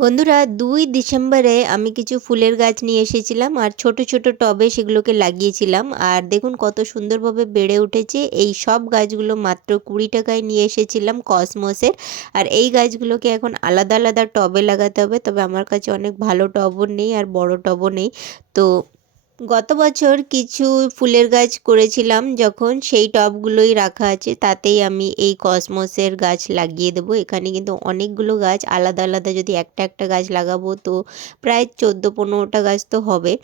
বন্ধুরা ২ ডিসেম্বরে আমি কিছু ফুলের গাছ নিয়ে এসেছিলাম আর ছোট ছোট টবে সেগুলোকে লাগিয়েছিলাম। আর দেখুন কত সুন্দরভাবে বেড়ে উঠেছে। এই সব গাছগুলো মাত্র ২০ টাকায় নিয়ে এসেছিলাম কসমসের। আর এই গাছগুলোকে এখন আলাদা আলাদা টবে লাগাতে হবে, তবে আমার কাছে অনেক ভালো টবও নেই আর বড় টবও নেই। তো গত বছর কিছু ফুলের গাছ করেছিলাম, যখন সেই টবগুলোই রাখা আছে, তাতেই আমি এই কসমসের গাছ লাগিয়ে দেবো। এখানে কিন্তু অনেকগুলো গাছ আলাদা আলাদা, যদি একটা একটা গাছ লাগাবো তো প্রায় ১৪-১৫টা গাছ তো হবে।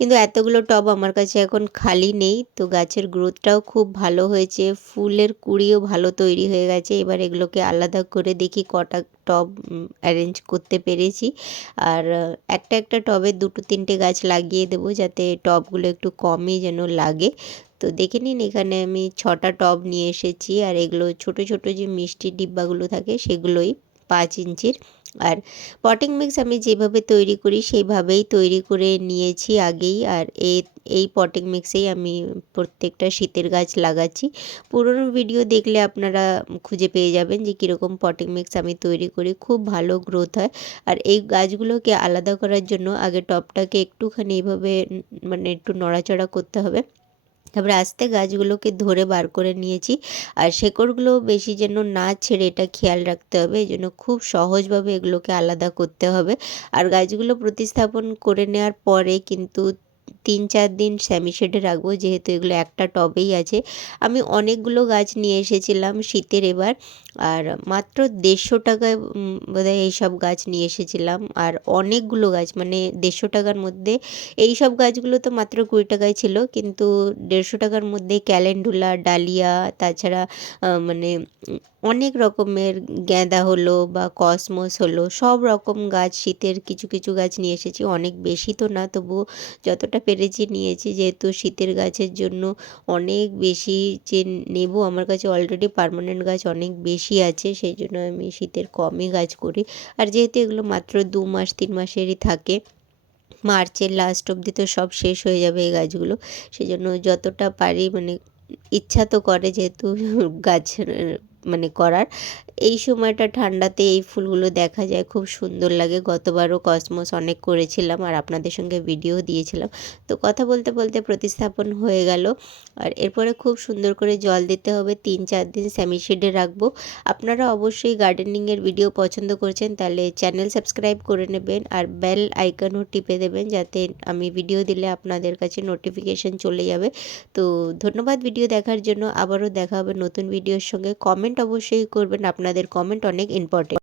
কিন্তু এতগুলো টব আমার কাছে এখন খালি নেই। তো গাছের গ্রোথটাও খুব ভালো হয়েছে, ফুলের কুঁড়িও ভালো তৈরি হয়ে গেছে। এবার এগুলোকে আলাদা করে দেখি কটা টব অ্যারেঞ্জ করতে পেরেছি। আর একটা একটা টবে ২-৩টে গাছ লাগিয়ে দেবো, যাতে টবগুলো একটু কমই যেন লাগে। তো দেখে নিন, এখানে আমি ৬টা টব নিয়ে এসেছি। আর এগুলো ছোট ছোট যে মিষ্টির ডিব্বাগুলো থাকে সেগুলোই ৫ ইঞ্চির। আর পটিং মিক্স আমি যেভাবে তৈরি করি সেইভাবেই তৈরি করে নিয়েছি আগেই। আর এই পটিং মিক্সেই আমি প্রত্যেকটা শীতের গাছ লাগাচ্ছি। পুরনো ভিডিও দেখলে আপনারা খুঁজে পেয়ে যাবেন যে কীরকম পটিং মিক্স আমি তৈরি করি। খুব ভালো গ্রোথ হয়। আর এই গাছগুলোকে আলাদা করার জন্য আগে টবটাকে একটুখানি এইভাবে মানে একটু নড়াচড়া করতে হবে। তারপরে আস্তে গাছগুলোকে ধরে বার করে নিয়েছি। আর শেকড়গুলো বেশি যেন না ছেড়ে এটা খেয়াল রাখতে হবে, এই জন্য খুব সহজভাবে এগুলোকে আলাদা করতে হবে। আর গাছগুলো প্রতিস্থাপন করে নেওয়ার পরে কিন্তু ৩-৪ দিন সেমি শেডে রাখবো, যেহেতু এগুলো একটা টবেই আছে। আমি অনেকগুলো গাছ নিয়ে এসেছিলাম শীতের এবার। আর মাত্র ১৫০ টাকায় বোধহয় এইসব গাছ নিয়ে এসেছিলাম। আর অনেকগুলো গাছ, মানে ১৫০ টাকার মধ্যে এই সব গাছগুলো তো মাত্র ২০ টাকায় ছিল, কিন্তু ১৫০ টাকার মধ্যে ক্যালেন্ডুলা, ডালিয়া, তাছাড়া মানে অনেক রকমের গাঁদা হলো বা কসমস হলো, সব রকম গাছ শীতের কিছু কিছু গাছ নিয়ে এসেছি। অনেক বেশি তো না, তবুও যতটা পেরেছি নিয়েছি, যেহেতু শীতের গাছের জন্য অনেক বেশি যে নেব, আমার কাছে অলরেডি পার্মানেন্ট গাছ অনেক বেশি আছে, সেই জন্য আমি শীতের কমই গাছ করি। আর যেহেতু এগুলো মাত্র ২ মাস ৩ মাসেরই থাকে, মার্চের লাস্ট অবধি তো সব শেষ হয়ে যাবে এই গাছগুলো। সেজন্য যতটা পারি, মানে ইচ্ছা তো করে যেহেতু গাছ মানে করার, এই সময়টা ঠান্ডাতে এই ফুলগুলো দেখা যায়, খুব সুন্দর লাগে। গতবারও কসমস অনেক করেছিলাম আর আপনাদের সঙ্গে ভিডিও দিয়েছিলাম। তো কথা বলতে বলতে প্রতিস্থাপন হয়ে গেল। আর এরপরে খুব সুন্দর করে জল দিতে হবে, ৩-৪ দিন সেমি শেডে রাখবো। আপনারা অবশ্যই গার্ডেনিংয়ের ভিডিও পছন্দ করছেন তাহলে চ্যানেল সাবস্ক্রাইব করে নেবেন আর বেল আইকনও টিপে দেবেন, যাতে আমি ভিডিও দিলে আপনাদের কাছে নোটিফিকেশন চলে যাবে। তো ধন্যবাদ ভিডিও দেখার জন্য। আবারও দেখা হবে নতুন ভিডিওর সঙ্গে। কমেন্ট অবশ্যই করবেন, আপনাদের কমেন্ট অনেক ইম্পর্টেন্ট।